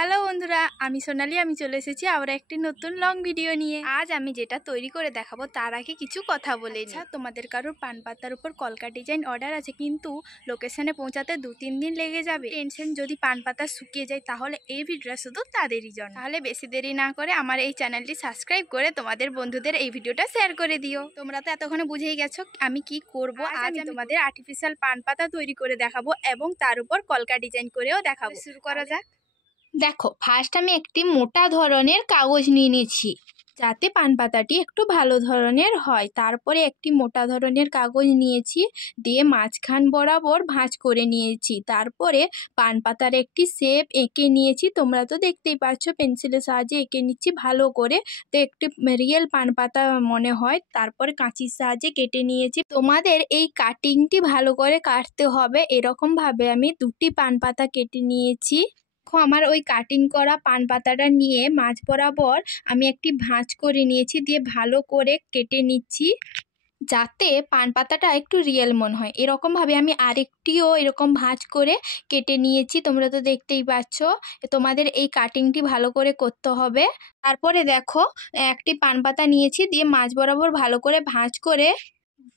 Hello বন্ধুরা, আমি সোনালি। আমি চলে এসেছি আবার একটি নতুন লং ভিডিও নিয়ে। আজ আমি যেটা তৈরি করে দেখাবো তার আগে কিছু কথা বলে নিই। তোমাদের কারোর পান পাতার উপর কলকা ডিজাইন অর্ডার আছে, কিন্তু লোকেশনে পৌঁছাতে 2-3 দিন লেগে যাবে। টেনশন, যদি পান পাতা শুকিয়ে যায় তাহলে এই ভিডিওটা শুধু তাদেরই জন্য। তাহলে বেশি দেরি না করে আমার এই চ্যানেলটি সাবস্ক্রাইব করে তোমাদের বন্ধুদের এই ভিডিওটা শেয়ার করে দিও। তোমরা তো এতক্ষণে বুঝেই গেছো আমি কি করব। আজ আমি তোমাদের আর্টিফিশিয়াল পান পাতা তৈরি করে দেখাবো এবং তার উপর কলকা ডিজাইন করেও দেখাবো। শুরু করা যাক। দেখো, ফার্স্ট আমি একটি মোটা ধরনের কাগজ নিয়ে নিয়েছি যাতে পান পাতাটি একটু ভালো ধরনের হয়। তারপরে একটি মোটা ধরনের কাগজ নিয়েছি, দিয়ে মাঝখান বরাবর ভাঁজ করে নিয়েছি। তারপরে পান পাতার একটি শেপ এঁকে নিয়েছি। তোমরা তো দেখতেই পাচ্ছ, পেন্সিলের সাহায্যে এঁকে নিচ্ছি ভালো করে, তো একটি রিয়েল পান পাতা মনে হয়। তারপরে কাঁচির সাহায্যে কেটে নিয়েছি। তোমাদের এই কাটিংটি ভালো করে কাটতে হবে। এরকমভাবে আমি দুটি পান পাতা কেটে নিয়েছি। আমার ওই কাটিং করা পান পাতাটা নিয়ে মাঝ বরাবর আমি একটি ভাঁজ করে নিয়েছি, দিয়ে ভালো করে কেটে নিচ্ছি যাতে পান পাতাটা একটু রিয়েল মনে হয়। এরকমভাবে আমি আরেকটিও এরকম ভাঁজ করে কেটে নিয়েছি। তোমরা তো দেখতেই পাচ্ছ। তোমাদের এই কাটিংটি ভালো করে করতে হবে। তারপরে দেখো, একটি পান পাতা নিয়েছি, দিয়ে মাঝ বরাবর ভালো করে ভাঁজ করে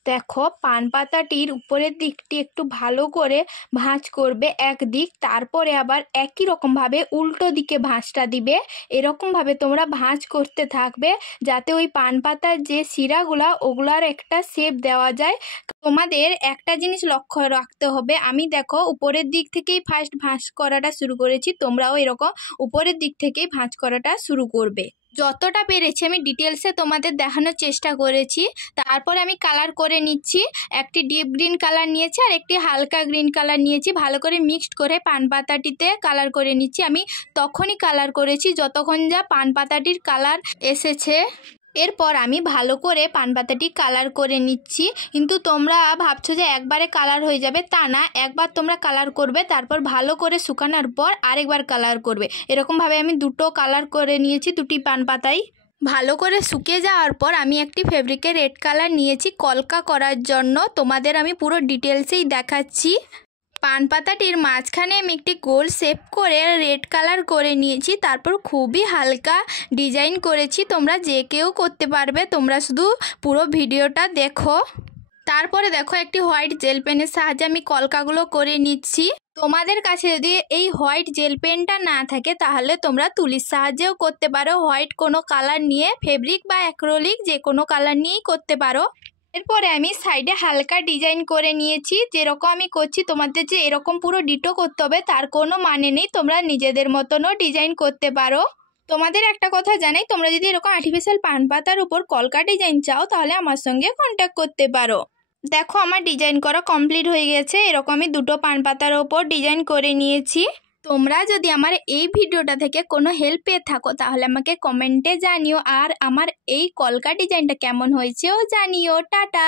দেখো পান পাতাটির উপরের দিকটি একটু ভালো করে ভাঁজ করবে একদিক, তারপরে আবার একই রকমভাবে উল্টো দিকে ভাঁজটা দিবে। এরকমভাবে তোমরা ভাঁজ করতে থাকবে যাতে ওই পান পাতার যে শিরাগুলা ওগুলার একটা শেপ দেওয়া যায়। তোমাদের একটা জিনিস লক্ষ্য রাখতে হবে, আমি দেখো উপরের দিক থেকেই ফার্স্ট ভাঁজ করাটা শুরু করেছি, তোমরাও এরকম উপরের দিক থেকেই ভাঁজ করাটা শুরু করবে। যতটা পেরেছি আমি ডিটেলসে তোমাদের দেখানোর চেষ্টা করেছি। তারপরে আমি কালার করে নিচ্ছি। একটি ডিপ গ্রিন কালার নিয়েছি আর একটি হালকা গ্রিন কালার নিয়েছি। ভালো করে মিক্সড করে পান পাতাটিতে কালার করে নিচ্ছি। আমি তখনই কালার করেছি যতক্ষণ যা পান পাতাটির কালার এসেছে। এরপর আমি ভালো করে পান পাতাটি কালার করে নিচ্ছি। কিন্তু তোমরা ভাবছো যে একবারে কালার হয়ে যাবে, তা না। একবার তোমরা কালার করবে, তারপর ভালো করে শুকানোর পর আরেকবার কালার করবে। এরকমভাবে আমি দুটো কালার করে নিয়েছি দুটি পান পাতায়। ভালো করে শুকিয়ে যাওয়ার পর আমি একটি ফেব্রিকের রেড কালার নিয়েছি কলকা করার জন্য। তোমাদের আমি পুরো ডিটেলসেই দেখাচ্ছি। পান পাতাটির মাঝখানে আমি একটি গোল শেপ করে রেড কালার করে নিয়েছি। তারপর খুবই হালকা ডিজাইন করেছি। তোমরা যে কেউ করতে পারবে, তোমরা শুধু পুরো ভিডিওটা দেখো। তারপরে দেখো, একটি হোয়াইট জেল পেনের সাহায্যে আমি কলকাগুলো করে নিচ্ছি। তোমাদের কাছে যদি এই হোয়াইট জেল পেনটা না থাকে তাহলে তোমরা তুলির সাহায্যেও করতে পারো। হোয়াইট কোনো কালার নিয়ে, ফেব্রিক বা অ্যাক্রিলিক যে কোনো কালার নিয়েই করতে পারো। এরপরে আমি সাইডে হালকা ডিজাইন করে নিয়েছি। যেরকম আমি করছি তোমাদের যে এরকম পুরো ডিটো করতে হবে তার কোনো মানে নেই, তোমরা নিজেদের মতনও ডিজাইন করতে পারো। তোমাদের একটা কথা জানাই, তোমরা যদি এরকম আর্টিফিশিয়াল পান পাতার উপর কলকা ডিজাইন চাও তাহলে আমার সঙ্গে কন্ট্যাক্ট করতে পারো। দেখো, আমার ডিজাইন করা কমপ্লিট হয়ে গেছে। এরকম আমি দুটো পান পাতার ওপর ডিজাইন করে নিয়েছি। তোমরা যদি আমার এই ভিডিওটা থেকে কোনো হেল্প পেয়ে থাকো তাহলে আমাকে কমেন্টে জানিও, আর আমার এই কলকা ডিজাইনটা কেমন হয়েছেও জানিও। টাটা।